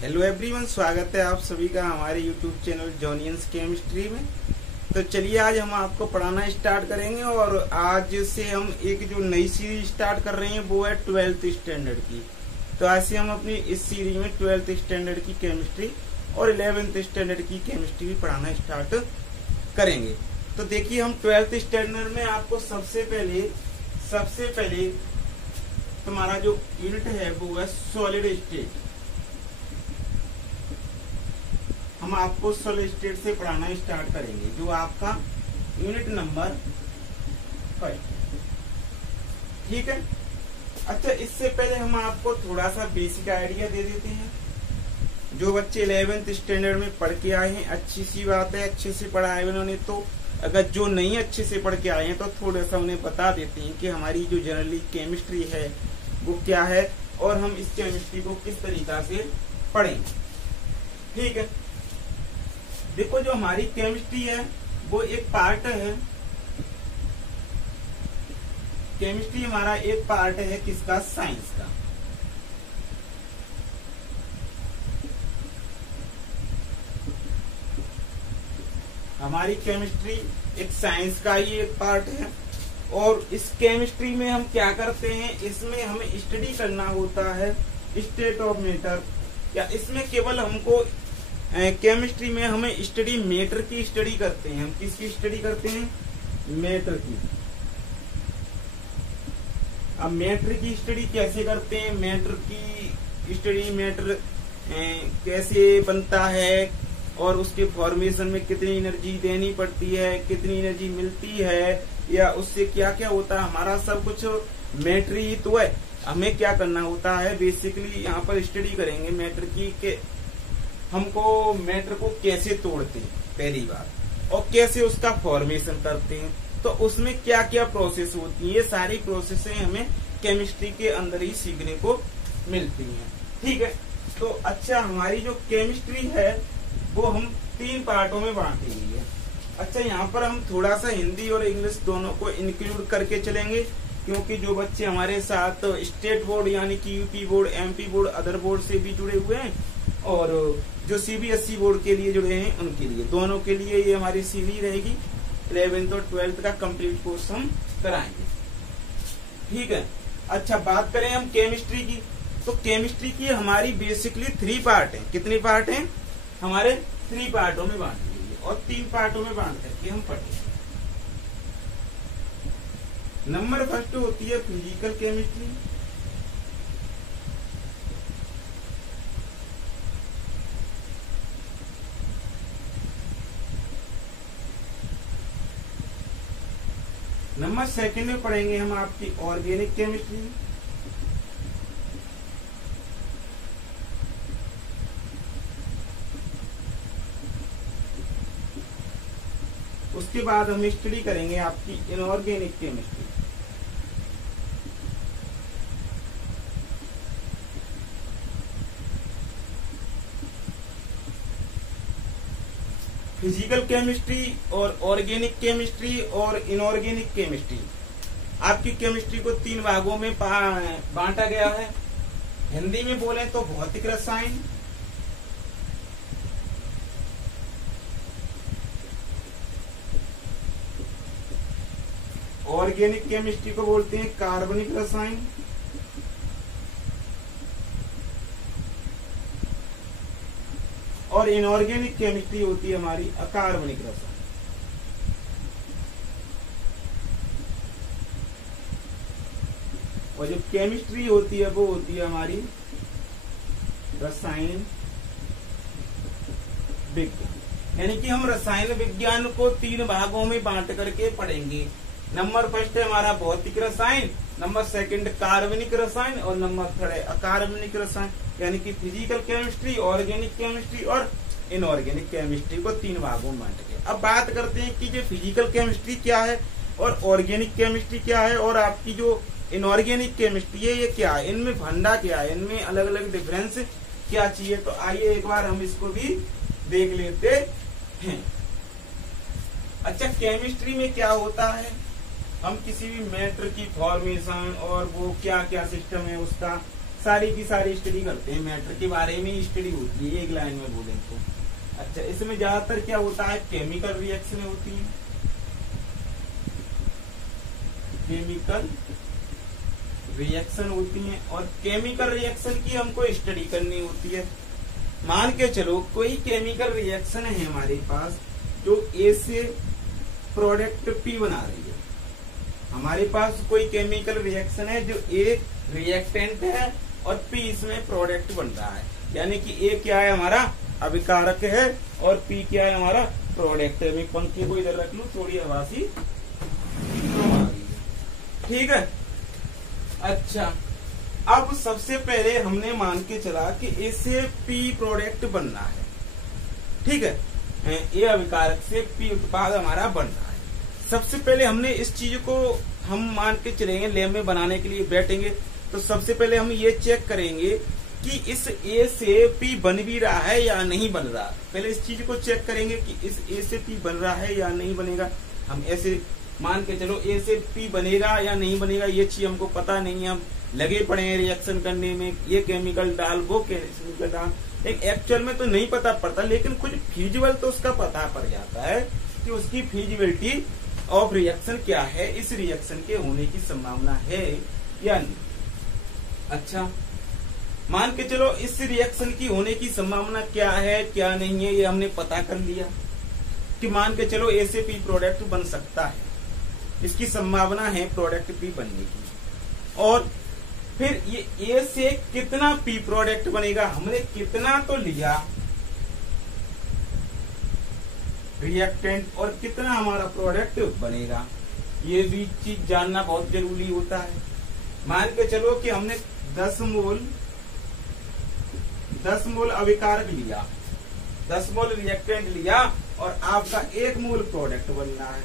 Hello everyone, स्वागत है आप सभी का हमारे यूट्यूब चैनल जॉनियंस केमिस्ट्री में। तो चलिए आज हम आपको पढ़ाना स्टार्ट करेंगे और आज से हम एक जो नई सीरीज स्टार्ट कर रहे हैं वो है 12th स्टैंडर्ड की। तो आज से हम अपनी इस सीरीज में 12th स्टैंडर्ड की केमिस्ट्री और 11th स्टैंडर्ड की केमिस्ट्री भी पढ़ाना स्टार्ट करेंगे। तो देखिए, हम 12th स्टैंडर्ड में आपको सबसे पहले तुम्हारा जो यूनिट है वो है सॉलिड स्टेट। हम आपको सॉलिड स्टेट से पढ़ाना स्टार्ट करेंगे, जो आपका यूनिट नंबर 5। ठीक है। अच्छा, इससे पहले हम आपको थोड़ा सा बेसिक आइडिया दे देते हैं। जो बच्चे 11th स्टैंडर्ड में पढ़ के आए हैं, अच्छी सी बात है, अच्छे से पढ़ा है उन्होंने। तो अगर जो नहीं अच्छे से पढ़ के आए हैं तो थोड़ा सा उन्हें बता देते हैं कि हमारी जो जनरली केमिस्ट्री है वो क्या है और हम इस केमिस्ट्री को किस तरीका से पढ़ें। ठीक है। देखो, जो हमारी केमिस्ट्री है वो एक पार्ट है। केमिस्ट्री हमारा एक पार्ट है किसका? साइंस का। हमारी केमिस्ट्री एक साइंस का ही एक पार्ट है। और इस केमिस्ट्री में हम क्या करते हैं, इसमें हमें स्टडी करना होता है स्टेट ऑफ मैटर। या इसमें केवल हमको केमिस्ट्री में हमें स्टडी मैटर की स्टडी करते हैं। हम किसकी स्टडी करते हैं? मैटर की। अब मैटर की स्टडी कैसे करते हैं? मैटर की स्टडी, मैटर कैसे बनता है और उसके फॉर्मेशन में कितनी एनर्जी देनी पड़ती है, कितनी एनर्जी मिलती है, या उससे क्या क्या होता है, हमारा सब कुछ मैटर ही तो है। हमें क्या करना होता है, बेसिकली यहाँ पर स्टडी करेंगे मैटर की के हमको मैटर को कैसे तोड़ते हैं पहली बार, और कैसे उसका फॉर्मेशन करते हैं, तो उसमें क्या क्या प्रोसेस होती है। ये सारी प्रोसेसें हमें केमिस्ट्री के अंदर ही सीखने को मिलती हैं। ठीक है। तो अच्छा, हमारी जो केमिस्ट्री है वो हम 3 पार्टों में बांटी हुई है। अच्छा, यहाँ पर हम थोड़ा सा हिंदी और इंग्लिश दोनों को इंक्लूड करके चलेंगे, क्योंकि जो बच्चे हमारे साथ स्टेट बोर्ड यानी कि UP board, MP board, other board से भी जुड़े हुए हैं और जो सीबीएसई बोर्ड के लिए जुड़े हैं उनके लिए, दोनों के लिए ये हमारी सीरीज रहेगी। 11th और 12th का कंप्लीट कोर्स हम कराएंगे। ठीक है। अच्छा, बात करें हम केमिस्ट्री की, तो केमिस्ट्री की हमारी बेसिकली 3 पार्ट है। कितने पार्ट हैं? हमारे 3 पार्टों में बांट दी है और 3 पार्टों में बांट करके हम पढ़ेंगे। नंबर फर्स्ट होती है फिजिकल केमिस्ट्री। नंबर सेकंड में पढ़ेंगे हम आपकी ऑर्गेनिक केमिस्ट्री। उसके बाद हम स्टडी करेंगे आपकी इनऑर्गेनिक केमिस्ट्री। फिजिकल केमिस्ट्री और ऑर्गेनिक केमिस्ट्री और इनऑर्गेनिक केमिस्ट्री, आपकी केमिस्ट्री को 3 भागों में बांटा गया है। हिंदी में बोले तो भौतिक रसायन, ऑर्गेनिक केमिस्ट्री को बोलते हैं कार्बनिक रसायन, और इनऑर्गेनिक केमिस्ट्री होती है हमारी अकार्बनिक रसायन। और जो केमिस्ट्री होती है वो होती है हमारी रसायन विज्ञान। यानी कि हम रसायन विज्ञान को 3 भागों में बांट करके पढ़ेंगे। नंबर फर्स्ट है हमारा भौतिक रसायन, नंबर सेकंड कार्बनिक रसायन और नंबर थर्ड है अकार्बनिक रसायन। यानी कि फिजिकल केमिस्ट्री, ऑर्गेनिक केमिस्ट्री और इनऑर्गेनिक केमिस्ट्री को 3 भागों में बांट के। अब बात करते हैं कि जो फिजिकल केमिस्ट्री क्या है और ऑर्गेनिक केमिस्ट्री क्या है और आपकी जो इनऑर्गेनिक केमिस्ट्री है ये क्या है, इनमें फंडा क्या है, इनमें अलग अलग डिफरेंस क्या चाहिए। तो आइए एक बार हम इसको भी देख लेते हैं। अच्छा, केमिस्ट्री में क्या होता है, हम किसी भी मैटर की फॉर्मेशन और वो क्या क्या सिस्टम है उसका सारी की सारी स्टडी करते हैं, मैटर के बारे में स्टडी होती है एक लाइन में बोले तो। अच्छा, इसमें ज्यादातर क्या होता है, केमिकल रिएक्शन होती है, केमिकल रिएक्शन होती है, और केमिकल रिएक्शन की हमको स्टडी करनी होती है। मान के चलो कोई केमिकल रिएक्शन है हमारे पास जो ए से प्रोडक्ट पी बना रही है। हमारे पास कोई केमिकल रिएक्शन है जो ए रिएक्टेंट है और पी इसमें प्रोडक्ट बन रहा है, यानी कि ए क्या है हमारा अभिकारक है और पी क्या है हमारा प्रोडक्ट है। मैं पंखे को इधर रख लूं, थोड़ी आवाज़ी ठीक है। अच्छा, अब सबसे पहले हमने मान के चला कि ए से पी प्रोडक्ट बनना है, ठीक है, ए अभिकारक से पी उत्पाद हमारा बन रहा है। सबसे पहले हमने इस चीज को हम मान के चलेंगे, लैब में बनाने के लिए बैठेंगे तो सबसे पहले हम ये चेक करेंगे कि इस ए से पी बन भी रहा है या नहीं बन रहा। पहले इस चीज को चेक करेंगे कि इस ए से पी बन रहा है या नहीं बनेगा। हम ऐसे मान के चलो ए से पी बनेगा या नहीं बनेगा ये चीज हमको पता नहीं है, हम लगे पड़े हैं रिएक्शन करने में, ये केमिकल डाल वो केमिकल डाल, एक एक्चुअल में तो नहीं पता पड़ता, लेकिन कुछ फीजिबल तो उसका पता पड़ जाता है कि उसकी फीजिबिलिटी ऑफ रिएक्शन क्या है, इस रिएक्शन के होने की संभावना है या नहीं। अच्छा, मान के चलो इस रिएक्शन की होने की संभावना क्या है क्या नहीं है ये हमने पता कर लिया कि मान के चलो ए से पी प्रोडक्ट बन सकता है, इसकी संभावना है प्रोडक्ट पी बनने की। और फिर ये ए से कितना पी प्रोडक्ट बनेगा, हमने कितना तो लिया रिएक्टेंट और कितना हमारा प्रोडक्ट बनेगा, ये भी चीज जानना बहुत जरूरी होता है। मान के चलो कि हमने 10 मोल अभिकारक लिया, 10 मोल रिएक्टेंट लिया और आपका 1 मोल प्रोडक्ट बनना है,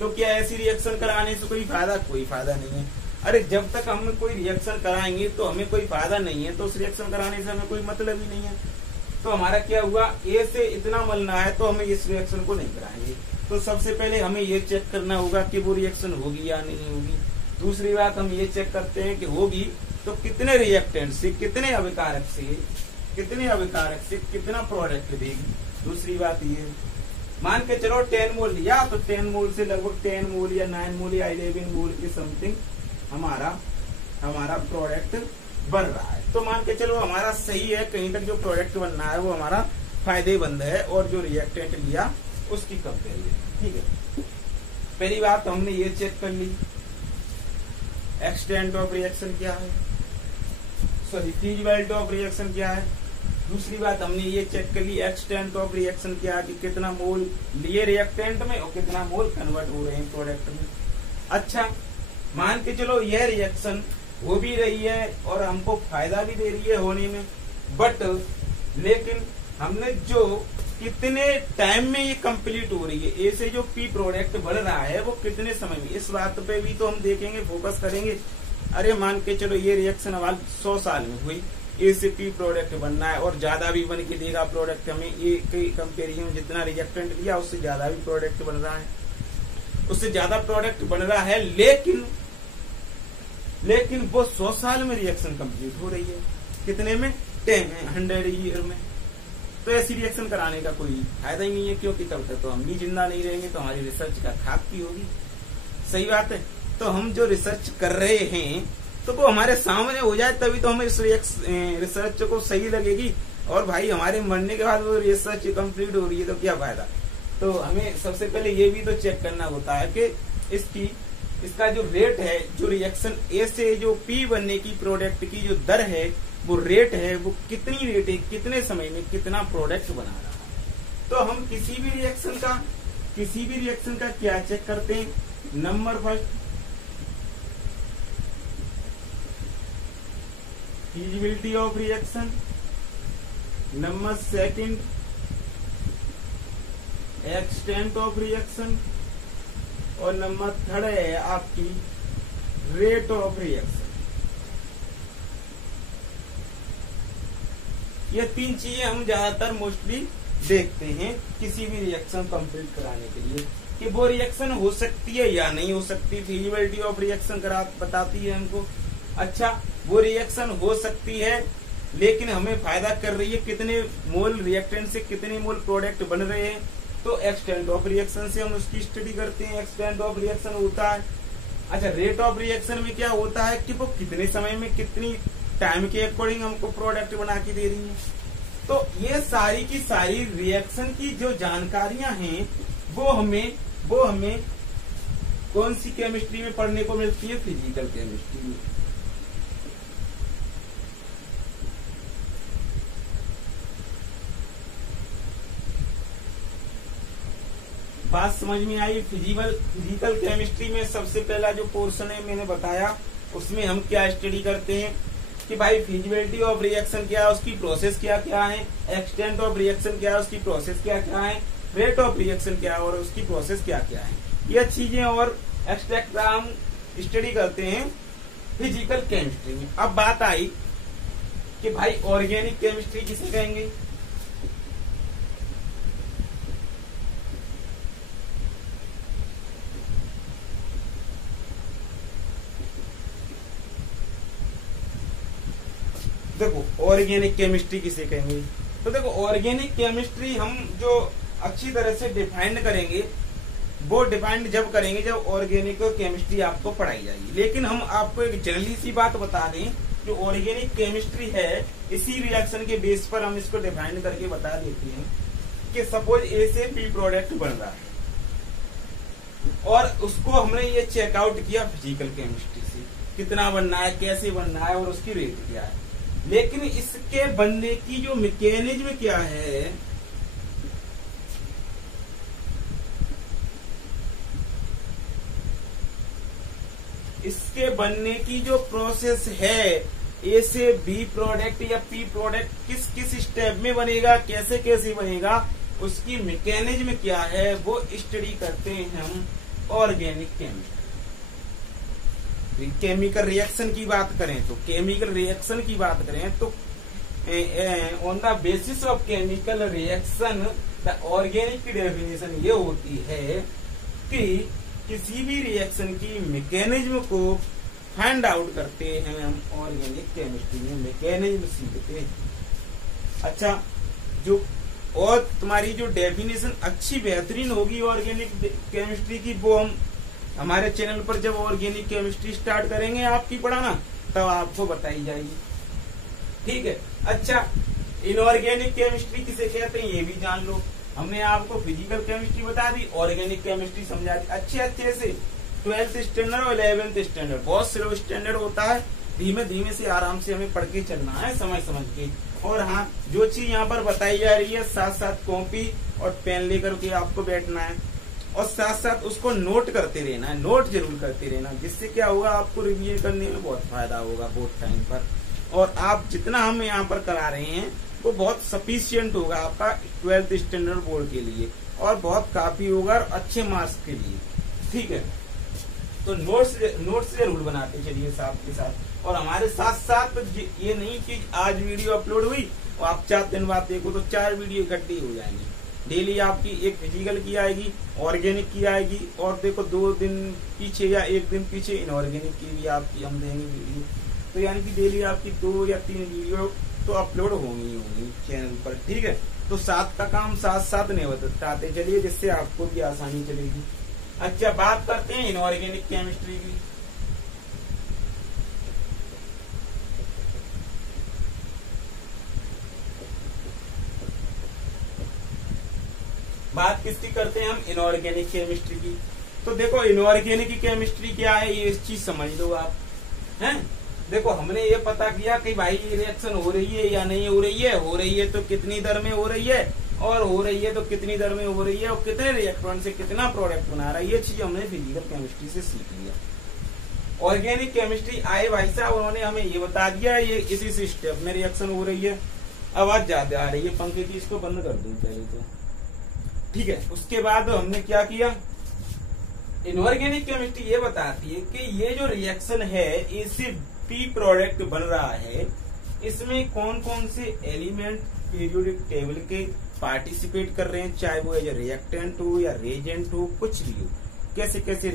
तो क्या ऐसी रिएक्शन कराने से कोई फायदा नहीं है। अरे जब तक हम कोई रिएक्शन कराएंगे तो हमें कोई फायदा नहीं है, तो उस रिएक्शन कराने से हमें कोई मतलब ही नहीं है। तो हमारा क्या हुआ, ए से इतना मलना है तो हमें इस रिएक्शन को नहीं कराएंगे। तो सबसे पहले हमें ये चेक करना होगा कि वो रिएक्शन होगी या नहीं होगी। दूसरी बात हम ये चेक करते हैं कि होगी तो कितने रिएक्टेंट से, कितने अभिकारक से कितना प्रोडक्ट देगी। दूसरी बात ये, मान के चलो 10 मोल लिया तो 10 मोल से लगभग 10 मोल या 9 मोल या 11 मोल के समथिंग हमारा प्रोडक्ट बन रहा है। तो मान के चलो हमारा सही है, कहीं तक जो प्रोडक्ट बनना है वो हमारा फायदेमंद है और जो रिएक्टेंट लिया उसकी कंपेरिजन, ठीक है। पहली बात हमने ये चेक कर ली एक्सटेंट ऑफ रिएक्शन क्या है, सॉरी फीजिबिलिटी ऑफ रिएक्शन क्या है। दूसरी बात हमने ये चेक कर ली एक्सटेंट ऑफ रिएक्शन क्या है कि कितना मोल लिए रिएक्टेंट में और कितना मोल कन्वर्ट हो रहे हैं प्रोडक्ट में। अच्छा, मान के चलो यह रिएक्शन हो भी रही है और हमको फायदा भी दे रही है होने में, बट लेकिन हमने जो कितने टाइम में ये कंप्लीट हो रही है, ए से जो पी प्रोडक्ट बढ़ रहा है वो कितने समय में, इस बात पे भी तो हम देखेंगे, फोकस करेंगे। अरे मान के चलो ये रिएक्शन हमारे 100 साल में हुई, ए से पी प्रोडक्ट बनना है और ज्यादा भी बन के देगा प्रोडक्ट हमें, ए के कंपेरिजन में जितना रिएक्टेंट लिया उससे ज्यादा भी प्रोडक्ट बन रहा है, उससे ज्यादा प्रोडक्ट बन रहा है, लेकिन वो 100 साल में रिएक्शन कंप्लीट हो रही है, कितने में 100 ईयर में। तो ऐसी रिएक्शन कराने का कोई फायदा ही नहीं है, क्योंकि तब तक तो हम भी जिंदा नहीं रहेंगे, तो हमारी रिसर्च का खाक की होगी। सही बात है। तो हम जो रिसर्च कर रहे हैं तो वो हमारे सामने हो जाए तभी तो हमें इस रिसर्च को सही लगेगी, और भाई हमारे मरने के बाद वो रिसर्च कंप्लीट हो रही है तो क्या फायदा। तो हमें सबसे पहले ये भी तो चेक करना होता है कि इसका जो रेट है, जो रिएक्शन ए से जो पी बनने की प्रोडक्ट की जो दर है, वो रेट है, वो कितनी रेट है, कितने समय में कितना प्रोडक्ट बना रहा है। तो हम किसी भी रिएक्शन का क्या चेक करते हैं, number first feasibility of reaction, number second extent of reaction, और नंबर थर्ड है आपकी रेट ऑफ रिएक्शन। ये 3 चीजें हम ज्यादातर मोस्टली देखते हैं किसी भी रिएक्शन कंप्लीट कराने के लिए, कि वो रिएक्शन हो सकती है या नहीं हो सकती। फीजिबिलिटी ऑफ रिएक्शन बताती है हमको। अच्छा, वो रिएक्शन हो सकती है, लेकिन हमें फायदा कर रही है कितने मोल रिएक्टेंट से कितने मोल प्रोडक्ट बन रहे हैं। तो एक्सटेंट ऑफ रिएक्शन से हम उसकी स्टडी करते हैं। एक्सटेंट ऑफ रिएक्शन होता है, अच्छा रेट ऑफ रिएक्शन में क्या होता है कि वो कितने समय में कितनी टाइम के अकॉर्डिंग हमको प्रोडक्ट बना के दे रही है। तो ये सारी की सारी रिएक्शन की जो जानकारियां हैं वो हमें कौन सी केमिस्ट्री में पढ़ने को मिलती है? फिजिकल केमिस्ट्री में। बात समझ में आई? फिजिकल केमिस्ट्री में सबसे पहला जो पोर्शन है मैंने बताया, उसमें हम क्या स्टडी करते हैं कि भाई फिजिबिलिटी ऑफ रिएक्शन क्या है, उसकी प्रोसेस क्या क्या है, एक्सटेंट ऑफ रिएक्शन क्या है, उसकी प्रोसेस क्या क्या है, रेट ऑफ रिएक्शन क्या है और उसकी प्रोसेस क्या क्या है। ये चीजें और एक्सट्रैक्ट हम स्टडी करते हैं फिजिकल केमिस्ट्री में। अब बात आई कि भाई ऑर्गेनिक केमिस्ट्री किसे कहेंगे? देखो ऑर्गेनिक केमिस्ट्री किसे कहेंगे? तो देखो ऑर्गेनिक केमिस्ट्री हम जो अच्छी तरह से डिफाइंड करेंगे, वो डिफाइंड जब करेंगे जब ऑर्गेनिक केमिस्ट्री आपको पढ़ाई जाएगी। लेकिन हम आपको एक जनरली सी बात बता दें, जो ऑर्गेनिक केमिस्ट्री है इसी रिएक्शन के बेस पर हम इसको डिफाइंड करके बता देते हैं कि सपोज ए से बी प्रोडक्ट बन रहा है और उसको हमने ये चेकआउट किया फिजिकल केमिस्ट्री से, कितना बनना है, कैसे बनना है और उसकी रेट क्या है। लेकिन इसके बनने की जो मैकेनिज्म क्या है, इसके बनने की जो प्रोसेस है, ए से बी प्रोडक्ट या पी प्रोडक्ट किस किस स्टेप में बनेगा, कैसे कैसे बनेगा, उसकी मैकेनिज्म क्या है, वो स्टडी करते हैं हम ऑर्गेनिक केमिस्ट्री। केमिकल रिएक्शन की बात करें तो केमिकल रिएक्शन की बात करें तो on the basis of chemical reaction the organic की डेफिनेशन ये होती है कि किसी भी रिएक्शन की मैकेनिज्म को फाइंड आउट करते हैं हम ऑर्गेनिक केमिस्ट्री में, मैकेनिज्म सीखते हैं। अच्छा, जो और तुम्हारी जो डेफिनेशन अच्छी बेहतरीन होगी ऑर्गेनिक केमिस्ट्री की, वो हम हमारे चैनल पर जब ऑर्गेनिक केमिस्ट्री स्टार्ट करेंगे आपकी पढ़ाना, तब आपको बताई जाएगी। ठीक है। अच्छा, इनऑर्गेनिक केमिस्ट्री किसे कहते हैं ये भी जान लो। हमने आपको फिजिकल केमिस्ट्री बता दी, ऑर्गेनिक केमिस्ट्री समझा दी अच्छे से। 12th स्टैंडर्ड और 11th स्टैंडर्ड बहुत स्लो स्टैंडर्ड होता है, धीमे धीमे से आराम से हमें पढ़ के चलना है, समझ के। और हाँ, जो चीज यहाँ पर बताई जा रही है साथ साथ कॉपी और पेन लेकर के आपको बैठना है और साथ साथ उसको नोट करते रहना है, नोट जरूर करते रहना, जिससे क्या होगा आपको रिवीजन करने में बहुत फायदा होगा बहुत टाइम पर। और आप जितना हम यहाँ पर करा रहे हैं वो बहुत सफिशियंट होगा आपका 12th स्टैंडर्ड बोर्ड के लिए और बहुत काफी होगा और अच्छे मार्क्स के लिए। ठीक है, तो नोट्स जरूर बनाते चलिए साथ के साथ। और हमारे साथ साथ ये नहीं कि आज वीडियो अपलोड हुई और आप 4 दिन बाद देखो तो 4 वीडियो इकट्ठी हो जाएंगी। डेली आपकी एक फिजिकल की आएगी, ऑर्गेनिक की आएगी और देखो 2 दिन पीछे या 1 दिन पीछे इनऑर्गेनिक की भी आपकी हम देंगे वीडियो। तो यानी कि डेली आपकी 2 या 3 वीडियो तो अपलोड होंगी चैनल पर। ठीक है, तो साथ का काम साथ नहीं बताते चलिए, जिससे आपको भी आसानी चलेगी। अच्छा, बात करते हैं इनऑर्गेनिक केमिस्ट्री की। बात किसकी करते हैं हम? इनऑर्गेनिक केमिस्ट्री की। तो देखो इनऑर्गेनिक केमिस्ट्री क्या है ये चीज समझ लो आप, हैं? देखो हमने ये पता किया कि भाई ये रिएक्शन हो रही है या नहीं हो रही है तो कितनी दर में हो रही है, और हो रही है तो कितनी दर में हो रही है, और कितने रिएक्टेंट से कितना प्रोडक्ट बना रहा है, ये चीज हमने फिजिकल केमिस्ट्री से सीख लिया। ऑर्गेनिक केमिस्ट्री आए भाई साहब, उन्होंने हमें ये बता दिया ये इसी स्टेप में रिएक्शन हो रही है। आवाज ज्यादा आ रही है पंखे की, इसको बंद कर दूं पहले तो। ठीक है, उसके बाद हमने क्या किया, इनऑर्गेनिक केमिस्ट्री ये बताती है कि ये जो रिएक्शन है इसी पी प्रोडक्ट बन रहा है, इसमें कौन कौन से एलिमेंट पीरियोडिक टेबल के पार्टिसिपेट कर रहे हैं, चाहे वो एज रिएक्टेंट हो या रिएजेंट हो, कुछ भी हो, कैसे कैसे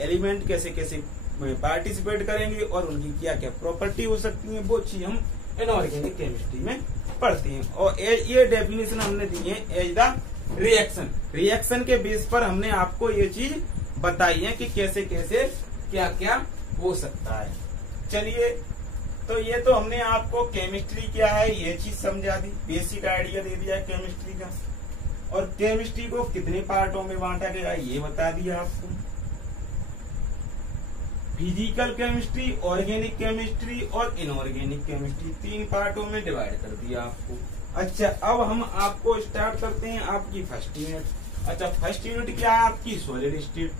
एलिमेंट कैसे कैसे में पार्टिसिपेट करेंगे और उनकी क्या क्या प्रॉपर्टी हो सकती है, वो चीज हम इनऑर्गेनिक केमिस्ट्री में पढ़ते हैं। और ये डेफिनेशन हमने दी है एज द रिएक्शन के बेस पर हमने आपको ये चीज बताई है कि कैसे कैसे क्या क्या हो सकता है। चलिए, तो ये तो हमने आपको केमिस्ट्री क्या है ये चीज समझा दी, बेसिक आइडिया दे दिया केमिस्ट्री का, और केमिस्ट्री को कितने पार्टों में बांटा गया ये बता दिया आपको। फिजिकल केमिस्ट्री, ऑर्गेनिक केमिस्ट्री और इनऑर्गेनिक केमिस्ट्री 3 पार्टों में डिवाइड कर दिया आपको। अच्छा, अब हम आपको स्टार्ट करते हैं आपकी फर्स्ट यूनिट। अच्छा, फर्स्ट यूनिट क्या है आपकी? सॉलिड स्टेट,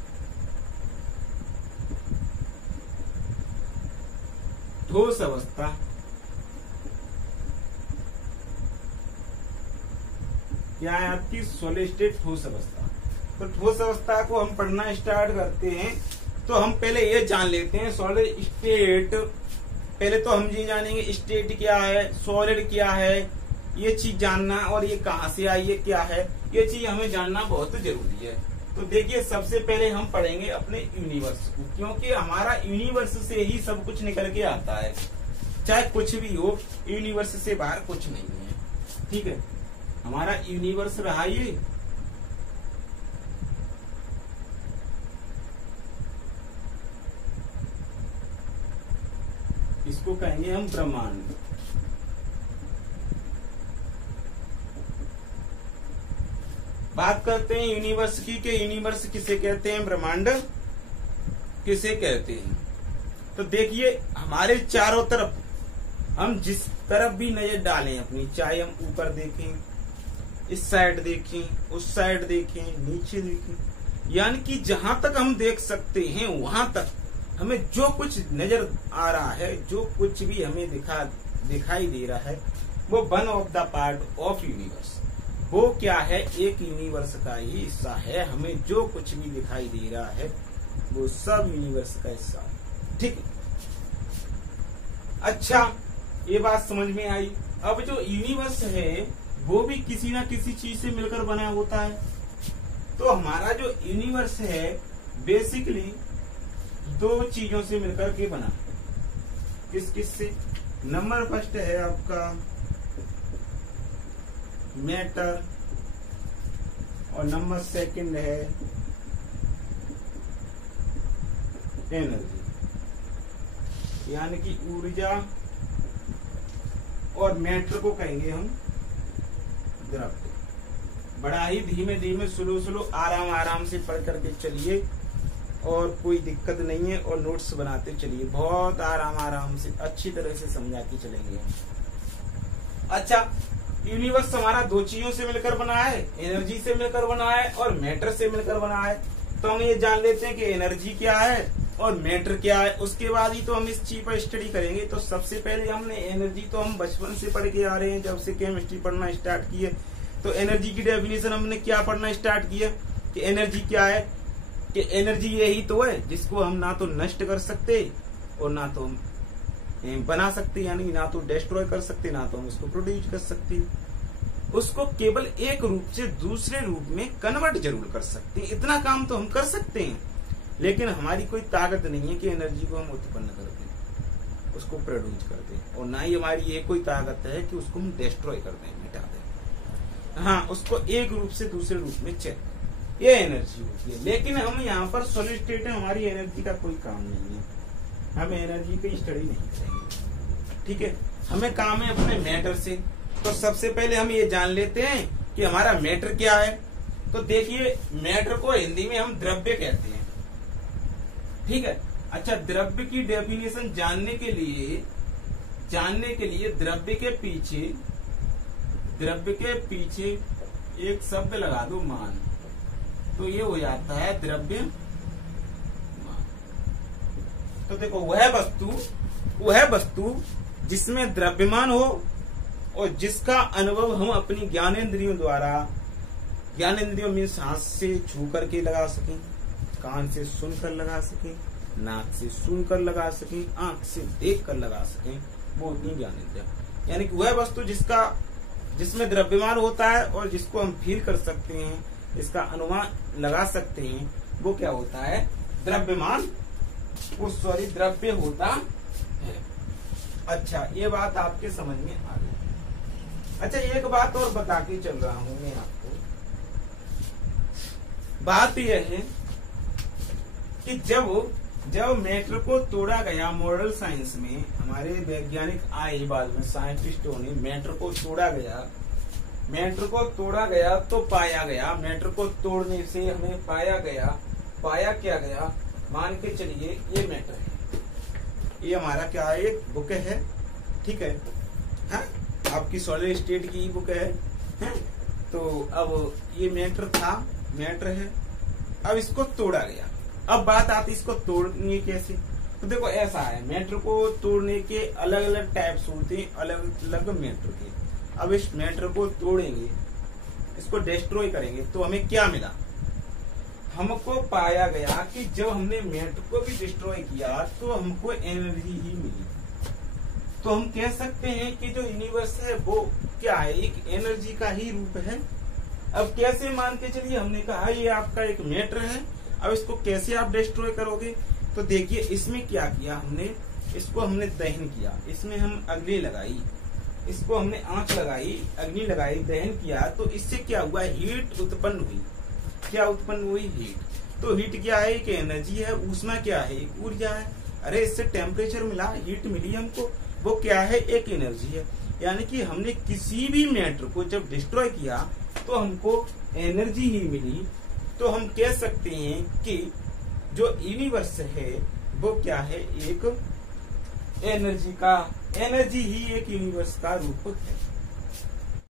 ठोस अवस्था। क्या है आपकी? सॉलिड स्टेट, ठोस अवस्था। तो ठोस अवस्था को हम पढ़ना स्टार्ट करते हैं तो हम पहले ये जान लेते हैं सॉलिड स्टेट। पहले तो हम ये जानेंगे स्टेट क्या है, सॉलिड क्या है, ये चीज जानना, और ये कहाँ से आई है क्या है, ये चीज हमें जानना बहुत जरूरी है। तो देखिए, सबसे पहले हम पढ़ेंगे अपने यूनिवर्स को, क्योंकि हमारा यूनिवर्स से ही सब कुछ निकल के आता है। चाहे कुछ भी हो, यूनिवर्स से बाहर कुछ नहीं है। ठीक है, हमारा यूनिवर्स रहा ये, इसको कहेंगे हम ब्रह्मांड। बात करते हैं यूनिवर्स की कि यूनिवर्स किसे कहते हैं, ब्रह्मांड किसे कहते हैं। तो देखिए, हमारे चारों तरफ हम जिस तरफ भी नजर डालें अपनी, चाहे हम ऊपर देखें, इस साइड देखें, उस साइड देखें, नीचे देखें, यानी कि जहां तक हम देख सकते हैं वहां तक हमें जो कुछ नजर आ रहा है, जो कुछ भी हमें दिखाई दे रहा है, वो one of the part of universe. वो क्या है? एक यूनिवर्स का ही हिस्सा है। हमें जो कुछ भी दिखाई दे रहा है वो सब यूनिवर्स का हिस्सा है। ठीक है, अच्छा, ये बात समझ में आई। अब जो यूनिवर्स है वो भी किसी ना किसी चीज से मिलकर बना होता है। तो हमारा जो यूनिवर्स है बेसिकली 2 चीजों से मिलकर के बना। किस किस से? नंबर फर्स्ट है आपका मैटर, और नंबर सेकंड है एनर्जी, यानी कि ऊर्जा। और मैटर को कहेंगे हम द्रव्य। बड़ा ही धीमे धीमे, स्लो आराम आराम से पढ़ करके चलिए, और कोई दिक्कत नहीं है, और नोट्स बनाते चलिए, बहुत आराम आराम से अच्छी तरह से समझा के चलेंगे हम। अच्छा, यूनिवर्स हमारा 2 चीजों से मिलकर बना है, एनर्जी से मिलकर बना है और मैटर से मिलकर बना है। तो हम ये जान लेते हैं कि एनर्जी क्या है और मैटर क्या है, उसके बाद ही तो हम इस चीज पर स्टडी करेंगे। तो सबसे पहले हमने एनर्जी तो हम बचपन से पढ़ के आ रहे हैं, जब से केमिस्ट्री पढ़ना स्टार्ट किए। तो एनर्जी की डेफिनेशन हमने क्या पढ़ना स्टार्ट किया कि एनर्जी क्या है, कि एनर्जी यही तो है जिसको हम ना तो नष्ट कर सकते और ना तो हम बना सकते, यानी ना तो डिस्ट्रॉय कर सकते, ना तो हम उसको प्रोड्यूस कर सकते। उसको केवल एक रूप से दूसरे रूप में कन्वर्ट जरूर कर सकते हैं, इतना काम तो हम कर सकते हैं। लेकिन हमारी कोई ताकत नहीं है कि एनर्जी को हम उत्पन्न कर दें, उसको प्रोड्यूस कर दें, और ना ही हमारी ये कोई ताकत है कि उसको हम डिस्ट्रॉय कर दें, मिटा दें। हाँ, उसको एक रूप से दूसरे रूप में चेक, ये एनर्जी होती है। लेकिन हम यहाँ पर सॉलिड स्टेट है, हमारी एनर्जी का कोई काम नहीं है, हम एनर्जी की स्टडी नहीं करेंगे। ठीक है, हमें काम है अपने मैटर से। तो सबसे पहले हम ये जान लेते हैं कि हमारा मैटर क्या है। तो देखिए, मैटर को हिंदी में हम द्रव्य कहते हैं। ठीक है, अच्छा, द्रव्य की डेफिनेशन जानने के लिए द्रव्य के पीछे एक शब्द लगा दो, मान। तो ये हो जाता है द्रव्य मान। तो देखो, वह वस्तु जिसमें द्रव्यमान हो और जिसका अनुभव हम अपनी ज्ञानेंद्रियों मीन्स हाथ से छू करके लगा सकें, कान से सुनकर लगा सकें, नाक से सुनकर लगा सकें, आंख से देख कर लगा सकें, वो होती ज्ञानेंद्रिया। यानी कि वह वस्तु जिसमें द्रव्यमान होता है और जिसको हम फील कर सकते हैं, इसका अनुमान लगा सकते हैं, वो क्या होता है? द्रव्यमान वो सॉरी द्रव्य होता है। अच्छा, ये बात आपके समझ में आ गई। अच्छा, एक बात और बता के चल रहा हूं मैं आपको। बात यह है कि जब मैटर को तोड़ा गया मॉडल साइंस में, हमारे वैज्ञानिक आए बाद में, साइंटिस्टों ने मैटर को तोड़ा गया तो पाया गया, मैटर को तोड़ने से हमें पाया क्या गया, मान के चलिए ये मैटर है, ये हमारा क्या है, एक बुक है, ठीक है, हाँ? आपकी सॉलिड स्टेट की बुक है, हाँ? तो अब ये मैटर है, अब इसको तोड़ा गया। अब बात आती इसको तोड़ने कैसे। तो देखो ऐसा है, मैटर को तोड़ने के अलग अलग टाइप्स होते हैं, अलग अलग मैटर के। अब इस मैटर को तोड़ेंगे, इसको डिस्ट्रॉय करेंगे, तो हमें क्या मिला, हमको पाया गया कि जब हमने मैटर को भी डिस्ट्रॉय किया तो हमको एनर्जी ही मिली। तो हम कह सकते हैं कि जो यूनिवर्स है वो क्या है, एक एनर्जी का ही रूप है। अब कैसे, मान के चलिए हमने कहा ये आपका एक मैटर है, अब इसको कैसे आप डिस्ट्रॉय करोगे। तो देखिए इसमें क्या किया हमने, इसको हमने दहन किया, इसमें हम अग्नि लगाई, इसको हमने आंच लगाई, अग्नि लगाई, दहन किया, तो इससे क्या हुआ, हीट उत्पन्न हुई। क्या उत्पन्न हुई, हीट। तो हीट क्या है, एक एनर्जी है, ऊष्मा क्या है, एक ऊर्जा है। अरे इससे टेम्परेचर मिला, हीट मिली हमको, वो क्या है, एक एनर्जी है। यानी कि हमने किसी भी मैटर को जब डिस्ट्रॉय किया तो हमको एनर्जी ही मिली। तो हम कह सकते हैं कि जो यूनिवर्स है वो क्या है, एक एनर्जी ही एक यूनिवर्स का रूप है।